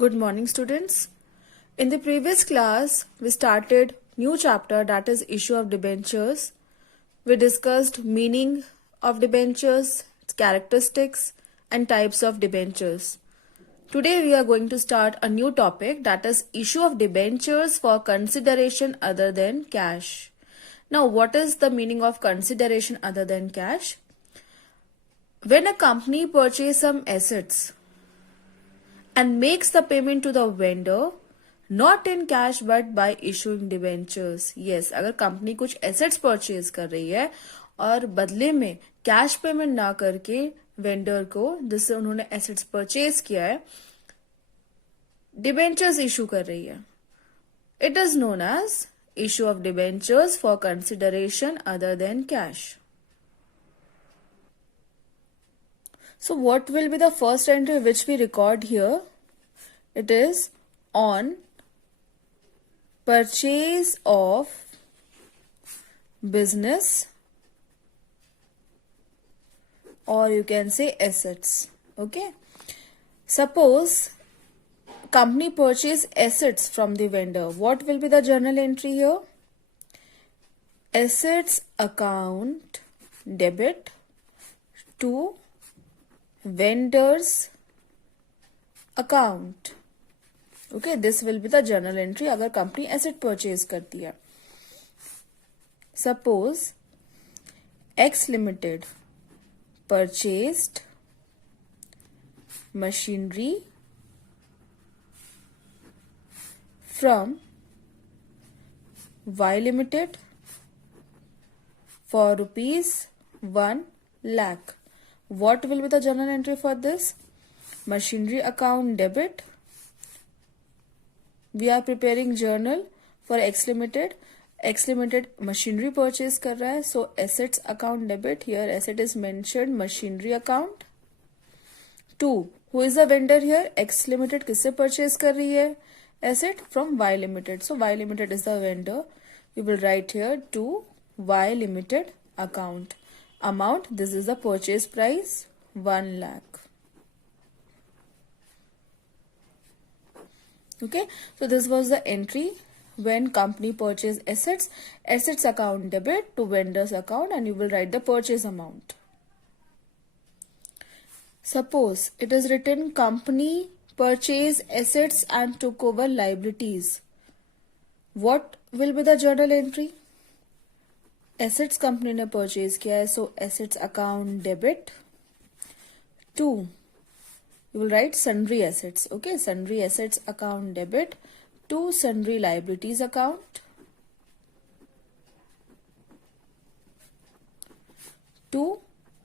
Good morning, students. In the previous class, we started new chapter, that is issue of debentures. We discussed meaning of debentures, its characteristics and types of debentures. Today we are going to start a new topic, that is issue of debentures for consideration other than cash. Now, what is the meaning of consideration other than cash? When a company purchases some assets and makes the payment to the vendor not in cash but by issuing debentures. Yes, अगर company कुछ assets purchase कर रही है और बदले में cash payment ना करके वेंडर को जिससे उन्होंने एसेट्स परचेज किया है डिबेंचर्स इशू कर रही है, it is known as issue of debentures for consideration other than cash. So what will be the first entry which we record here? It is on purchase of business, or you can say assets. Okay. Suppose company purchase assets from the vendor. What will be the journal entry here? Assets account debit to vendor's account. Okay, this will be the journal entry अगर company asset purchase करती है. Suppose X limited purchased machinery from Y limited for rupees 1 lakh. What will be the journal entry for this? Machinery account debit. We are preparing journal for X Limited. X Limited machinery purchase कर रहा है, so assets account debit. Here asset is mentioned, machinery account. 2. Who is the vendor here? X Limited किससे purchase कर रही है asset? From Y Limited. So Y Limited is the vendor. We will write here to Y Limited account. Amount, this is the purchase price, 1 lakh. Okay, so this was the entry when company purchase assets account debit to vendor's account, and you will write the purchase amount. Suppose it is written company purchase assets and took over liabilities. What will be the journal entry? Assets company ने purchase किया है, so assets account debit to you will write sundry assets. Okay, sundry assets account debit to sundry liabilities account to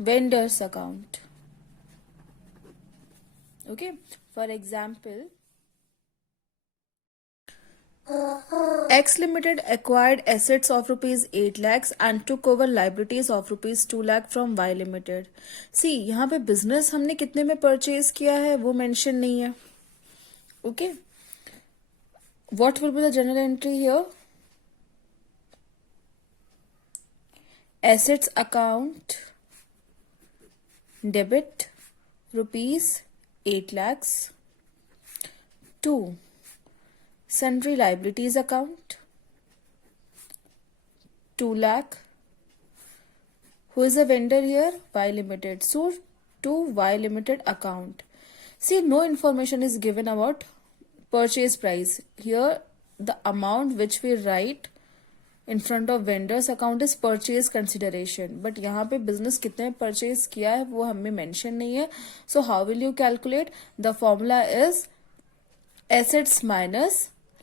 vendors account. Okay, for example X Limited acquired assets of rupees 8 lakhs and took over liabilities of rupees 2 lakh from Y Limited. See, यहाँ पे business हमने कितने में purchase किया है वो mention नहीं है. Okay, what will be the general entry here? Assets account debit rupees 8 lakhs to sundry liabilities account 2 lakh. Who is the vendor here? Y Limited. So to Y Limited account. See, no information is given about purchase price. Here the amount which we write in front of vendor's account is purchase consideration. But यहाँ पे business कितने purchase किया है वो हमें mention नहीं है. So how will you calculate? The formula is assets minus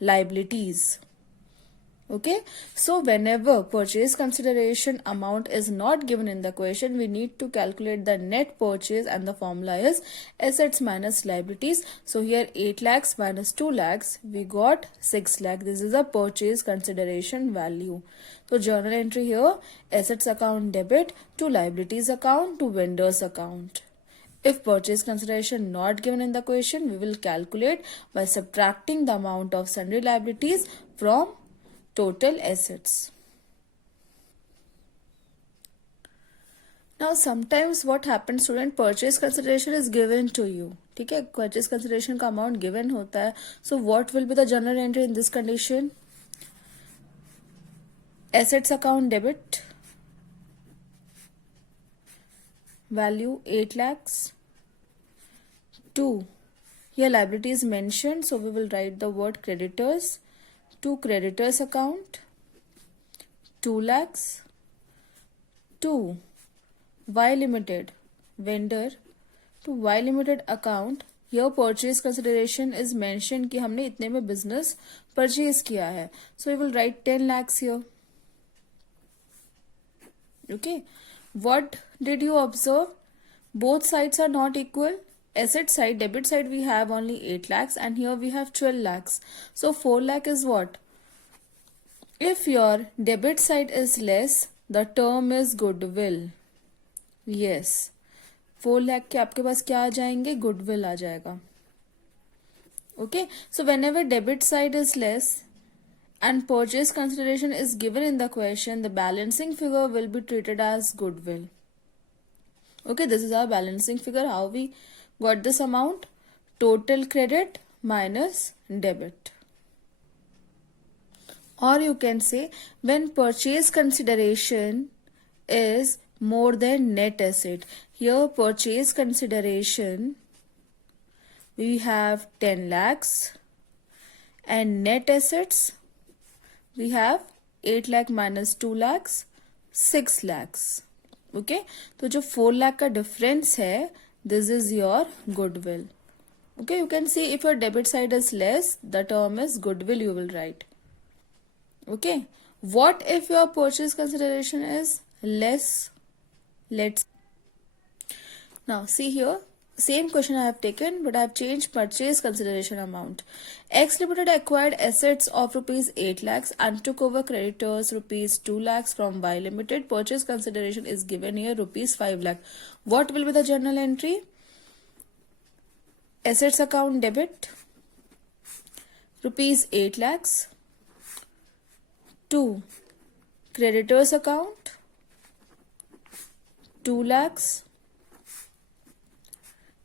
liabilities. Okay, so whenever purchase consideration amount is not given in the question, we need to calculate the net purchase, and the formula is assets minus liabilities. So here 8 lakhs minus 2 lakhs, we got 6 lakh. This is a purchase consideration value. So journal entry here, assets account debit to liabilities account to vendors account. If purchase consideration not given in the question, we will calculate by subtracting the amount of sundry liabilities from total assets. Now sometimes what happens, student, purchase consideration is given to you. ठीक है, purchase consideration का amount given होता है. So what will be the journal entry in this condition? Assets account debit, value 8 lakhs. 2, here liability is mentioned, so we will write the word creditors. To creditors account 2 lakhs. 2, Y Limited vendor to Y Limited account. Here purchase consideration is mentioned कि हमने इतने में business purchase किया है, so we will write 10 lakhs here. Okay, what did you observe? Both sides are not equal. Asset side, debit side, we have only 8 lakhs and here we have 12 lakhs. So 4 lakh is what? If your debit side is less, the term is goodwill. Yes, 4 lakh के आपके पास क्या आ जाएंगे? Goodwill आ जाएगा. Okay, so whenever debit side is less and purchase consideration is given in the question, the balancing figure will be treated as goodwill. Okay, this is our balancing figure. How we got this amount? Total credit minus debit. Or you can say when purchase consideration is more than net asset. Here purchase consideration we have 10 lakhs and net assets we have 8 lakh minus 2 lakhs 6 lakhs. Okay तो जो 4 लाख का difference है, this is your goodwill. Okay, you can see if your debit side is less, the term is goodwill you will right. Okay, what if your purchase consideration is less? Let's now see here. Same question I have taken, but I have changed purchase consideration amount. X Limited acquired assets of rupees 8 lakhs and took over creditors rupees 2 lakhs from Y Limited. Purchase consideration is given here rupees 5 lakh. What will be the journal entry? Assets account debit rupees 8 lakhs. 2, creditors account 2 lakhs.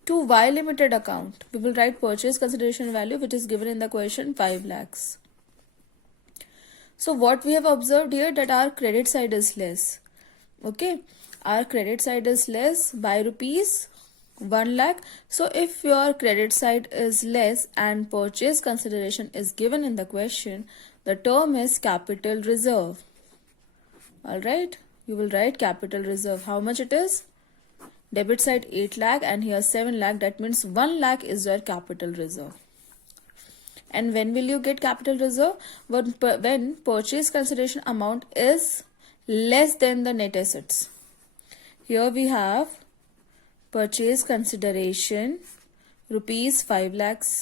To Y Limited account, we will write purchase consideration value which is given in the question 5 lakhs. So what we have observed here, that our credit side is less. Okay, our credit side is less by rupees 1 lakh. So if your credit side is less and purchase consideration is given in the question, the term is capital reserve. Alright, you will write capital reserve. How much it is? Debit side 8 lakh and here 7 lakh, that means 1 lakh is your capital reserve. And when will you get capital reserve? When purchase consideration amount is less than the net assets. Here we have purchase consideration rupees 5 lakhs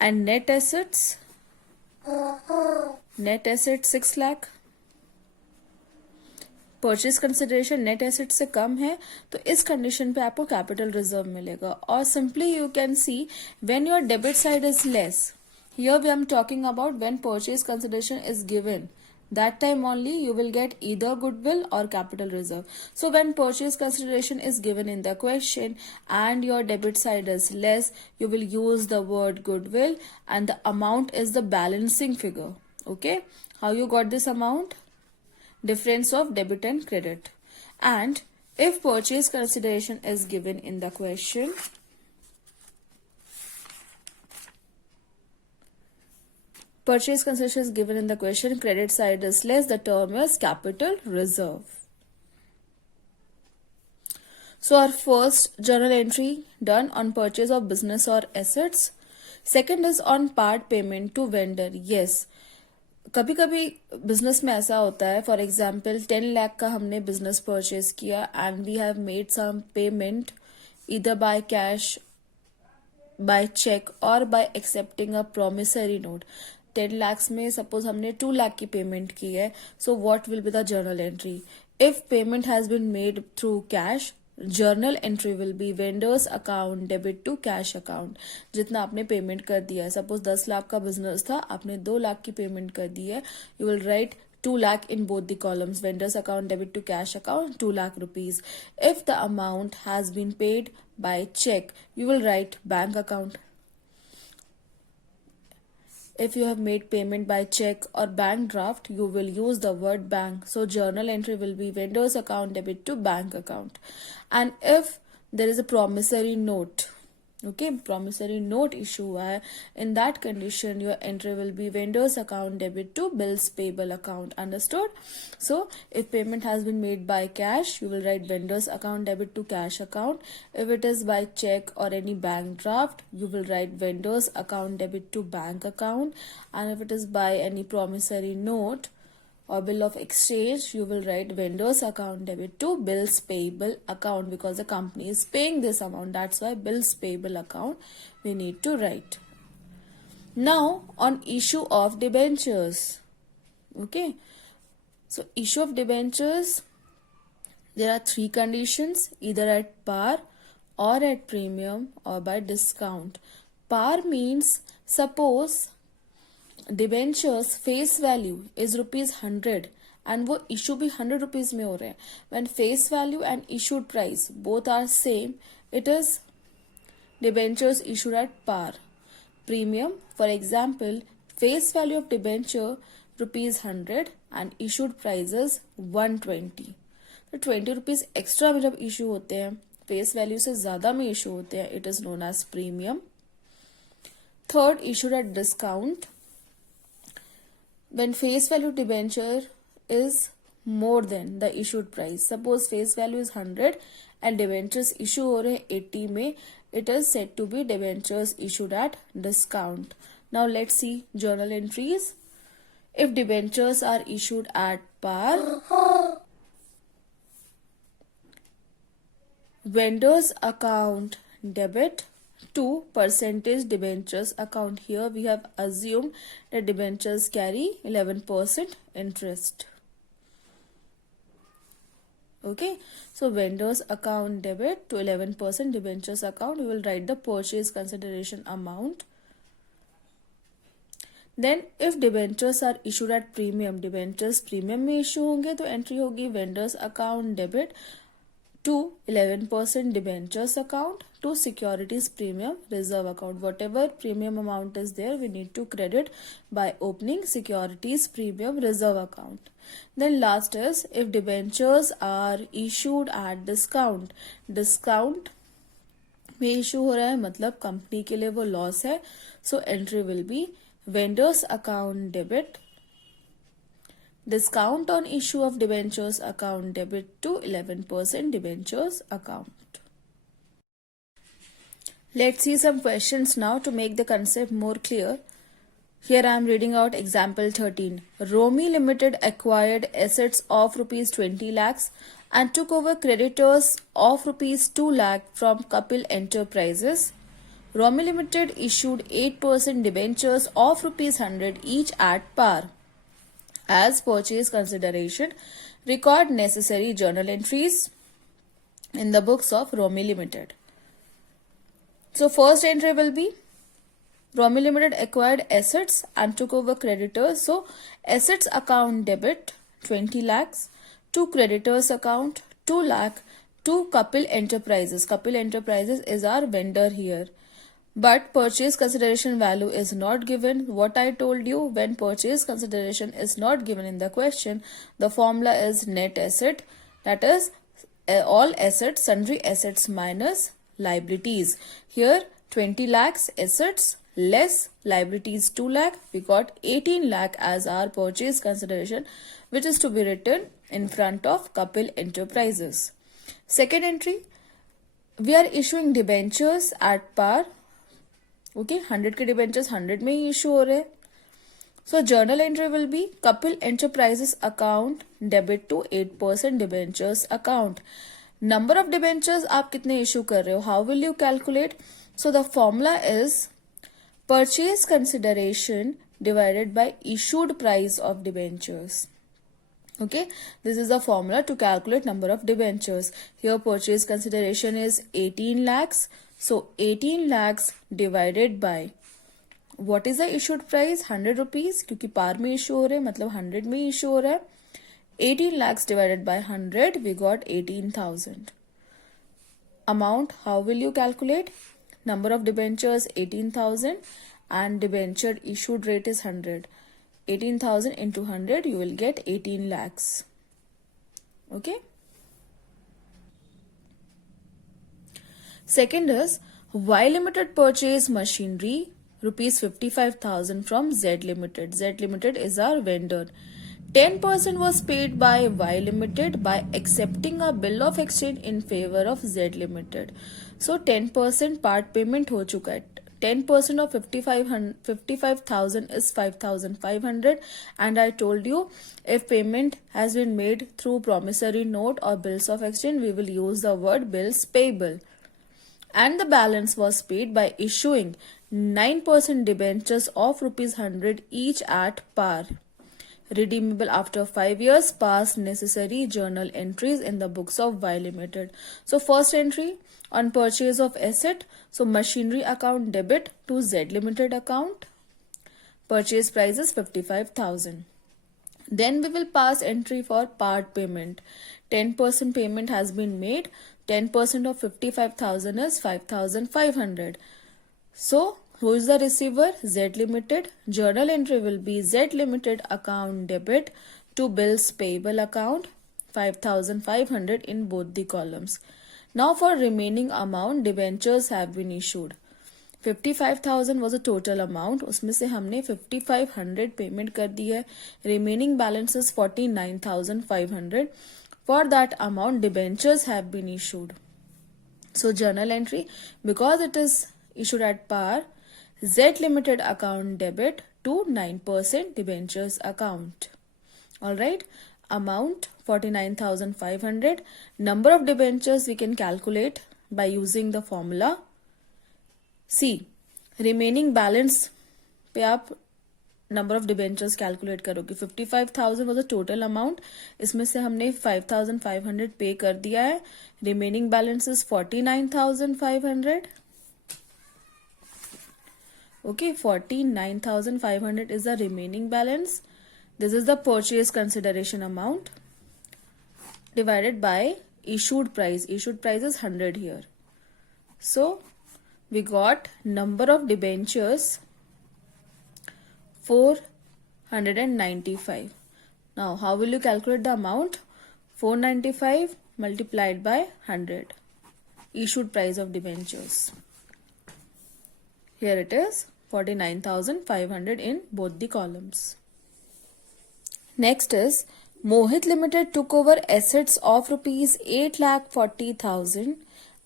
and net assets 6 lakh. Purchase consideration net asset से कम है, तो इस condition पे आपको capital reserve मिलेगा. और simply you can see when your debit side is less, here V am talking about when purchase consideration is given, that time only you will get either goodwill or capital reserve. So when purchase consideration is given in the question and your debit side is less, you will use the word goodwill and the amount is the balancing figure. Okay, how you got this amount? Difference of debit and credit. And if purchase consideration is given in the question, purchase consideration is given in the question, credit side is less, the term is capital reserve. So our first journal entry done on purchase of business or assets. Second is on part payment to vendor. Yes, कभी कभी business में ऐसा होता है, for example 10 lakh का हमने business purchase किया and we have made some payment either by cash, by cheque और by accepting a promissory note. 10 lakhs में सपोज हमने 2 लाख की पेमेंट की है, so what will be the journal entry? If payment has been made through cash, journal entry will be vendors account debit to cash account. जितना आपने payment कर दिया है, सपोज 10 लाख का बिजनेस था, आपने 2 लाख की पेमेंट कर दी है, you will right 2 lakh in both the columns. Vendor's account debit to cash account 2 lakh rupees. If the amount has been paid by check, you will write bank account. If you have made payment by check or bank draft, you will use the word bank. So journal entry will be vendor's account debit to bank account. And if there is a promissory note, okay, promissory note issue, in that condition your entry will be vendor's account debit to bills payable account. Understood? So if payment has been made by cash, you will write vendor's account debit to cash account. If it is by check or any bank draft, you will write vendor's account debit to bank account. And if it is by any promissory note or bill of exchange, you will write vendor's account debit to bills payable account, because the company is paying this amount. That's why bills payable account we need to write. Now on issue of debentures. Okay, so issue of debentures, there are 3 conditions: either at par or at premium or by discount. Par means, suppose debentures face value is ₹100 and वो issue भी ₹100 में हो रहे हैं. When face value and issued price both are same, it is debentures issued at par. Premium, for example, face value of debenture ₹100 and issued prices 120. तो ₹20 extra में जब issue होते हैं, फेस वैल्यू से ज्यादा में इशू होते हैं, it is known as premium. Third, issued at discount. When face value debenture is more than the issued price, suppose face value is 100 and debentures issue हो रहे हैं 80 में, it is said to be debentures issued at discount. Now let's see journal entries. If debentures are issued at par, vendor's account debit to percentage debentures account. Here we have assumed that debentures carry 11% interest. Okay, so vendor's account debit to 11% debentures account. We will write the purchase consideration amount. Then if debentures are issued at premium, debentures premium में issue होंगे तो entry होगी vendor's account debit to 11% debentures account to securities premium reserve account. Whatever premium amount is there, we need to credit by opening securities premium reserve account. Then last is if debentures are issued at discount. Discount में issue हो रहा है मतलब company के लिए वो loss है, so entry will be vendor's account debit discount on issue of debentures account debit to 11% debentures account. Let's see some questions now to make the concept more clear. Here I am reading out example 13. Romi Limited acquired assets of ₹20 lakhs and took over creditors of ₹2 lakh from Kapil Enterprises. Romi Limited issued 8% debentures of ₹100 each at par. As purchase consideration, record necessary journal entries in the books of Romi Limited. So first entry will be Romi Limited acquired assets and took over creditors. So assets account debit 20 lakhs to creditors account 2 lakh to Kapil Enterprises. Kapil Enterprises is our vendor here. But purchase consideration value is not given. What I told you, when purchase consideration is not given in the question, the formula is net asset. That is all assets, sundry assets minus liabilities. Here 20 lakhs assets less liabilities 2 lakh. We got 18 lakh as our purchase consideration, which is to be written in front of Kapil Enterprises. Second entry, we are issuing debentures at par. Okay 100 के debentures 100 में ही issue हो रहे हैं. So journal entry will be Kapil enterprises account debit to 8% debentures account. Number of debentures आप कितने issue कर रहे हो, how will you calculate? So the formula is purchase consideration divided by issued price of debentures. Okay, this is the formula to calculate number of debentures. Here purchase consideration is 18 lakhs. So 18 lakhs divided by what is the issued price? 100 rupees, क्योंकि पार में issue हो रहे हैं, मतलब 100 में issue हो रहा है. 18 lakhs divided by 100, we got 18,000. Amount, how will you calculate? Number of debentures 18,000 and debenture issued rate is 100. 18,000 into 100, you will get 18 lakhs. Okay. Second is, Y Limited purchase machinery rupees 55,000 from Z Limited. Z Limited is our vendor. 10% was paid by Y Limited by accepting a bill of exchange in favor of Z Limited. So 10% part payment हो चुका है. 10% of 55,000 is 5,500, and I told you if payment has been made through promissory note or bills of exchange, we will use the word bills payable. And the balance was paid by issuing 9% debentures of rupees 100 each at par, redeemable after 5 years, past necessary journal entries in the books of Y Limited. So first entry on purchase of asset, so machinery account debit to Z Limited account, purchase price is 55,000. Then we will pass entry for part payment. 10% payment has been made. 10% of 55,000 is 5,500. So, who is the receiver? Z Limited. Journal entry will be Z Limited account debit to bills payable account, 5,500 in both the columns. Now for remaining amount, debentures have been issued. 55,000 was a total amount. उसमें से हमने 5,500 payment कर दी है. Remaining balance is 49,500. For that amount, debentures have been issued. So journal entry, because it is issued at par, Z Limited account debit to 9% debentures account. Alright, amount 49,500. Number of debentures we can calculate by using the formula. See, remaining balance पे आप number of debentures calculate करोगे. 55,000 was the total amount. इसमें से हमने 5,500 पे कर दिया है. Remaining balance is 49,500. Okay, 49,500 is the remaining balance. This is the purchase consideration amount divided by issued price. Issued price is 100 here. So, we got number of debentures 495. Now, how will you calculate the amount? 495 multiplied by 100. Issued price of debentures. Here it is 49,500 in both the columns. Next is Mohit Limited took over assets of rupees 8,40,000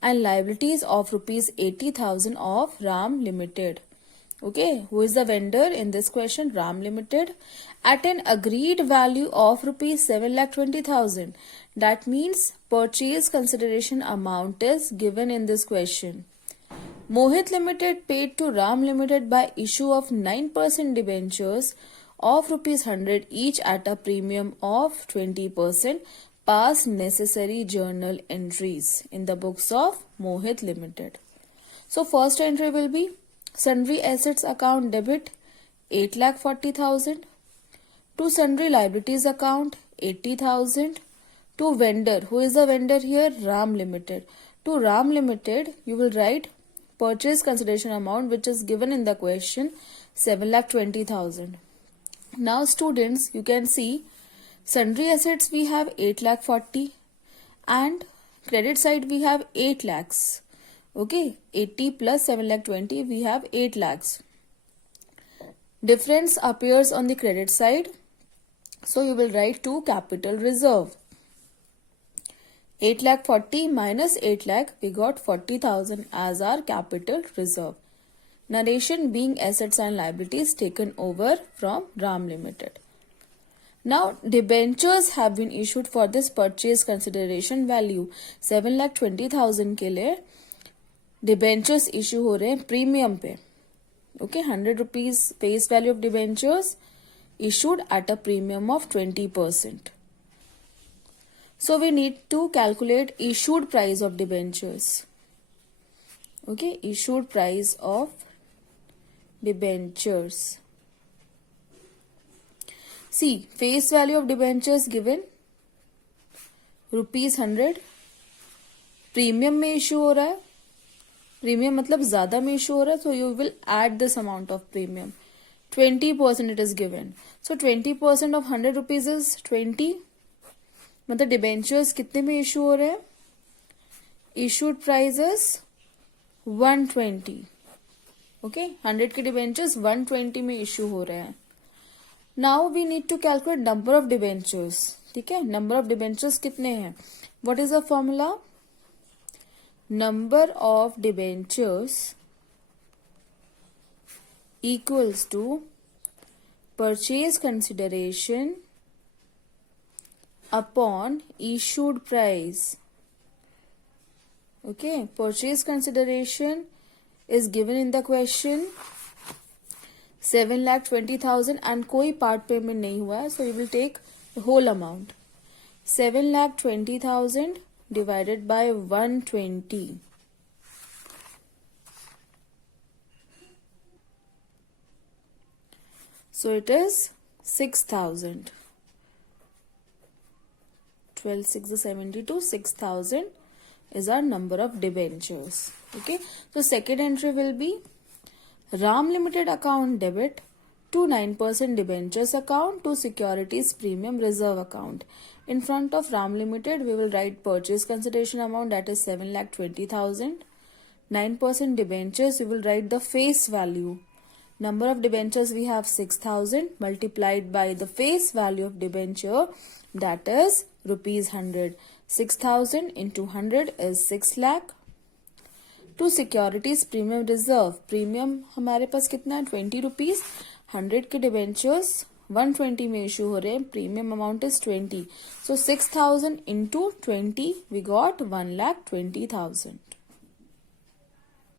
and liabilities of rupees 80,000 of Ram Limited. Okay, who is the vendor in this question? Ram Limited, at an agreed value of rupees 7,20,000. That means purchase consideration amount is given in this question. Mohit Limited paid to Ram Limited by issue of 9% debentures of rupees 100 each at a premium of 20% past necessary journal entries in the books of Mohit Limited. So first entry will be sundry assets account debit 8,40,000, to sundry liabilities account 80,000, to vendor, who is the vendor here? Ram Limited. To Ram Limited you will write purchase consideration amount which is given in the question 7,20,000. Now students, you can see sundry assets we have 8,40,000 and credit side we have 8 lakhs. Okay, 80 plus 7,20,000 we have 8 lakhs. Difference appears on the credit side. So you will write to capital reserve. 8,40,000 minus 8 lakh, we got 40,000 as our capital reserve. Narration being assets and liabilities taken over from Ram Limited. Now debentures have been issued for this purchase consideration value 7,20,000 के लिए debentures issue हो रहे हैं premium पे. Okay, 100 rupees face value of debentures issued at a premium of 20%. So we need to calculate issued price of debentures. Okay, issued price of debentures. See, face value of debentures given ₹100. Premium में issue हो रहा है, premium मतलब ज्यादा में issue हो रहा है, so you will add this amount of premium. 20% it is given. So 20% of 100 rupees is 20. मतलब डिबेंचर्स कितने में इशू हो रहे हैं? Issued price is 120. ओके, 100 के डिबेंचर्स 120 में इशू हो रहे हैं. Now we need to calculate number of debentures. ठीक है, नंबर ऑफ डिबेंचर्स कितने हैं? What is the formula? Number of debentures equals to purchase consideration upon issued price. Okay, purchase consideration is given in the question 7,20,000 and कोई part payment नहीं हुआ है, so you will take the whole amount. 7,20,000 divided by 120. So it is 6,000. 12 6 is 72. 6,000 is our number of debentures. Okay. So second entry will be Ram Limited account debit to 9% debentures account to securities premium reserve account. In front of Ram Limited, we will write purchase consideration amount, that is 7,20,000. 9% debentures, we will write the face value. Number of debentures we have 6,000 multiplied by the face value of debenture, that is ₹100. 6,000 into 100 is 6 lakh. To securities premium reserve, premium हमारे पास कितना है? 20 rupees. 100 के debentures 120 में issue हो रहे हैं, premium amount is 20. So 6,000 into 20 we got 1,20,000.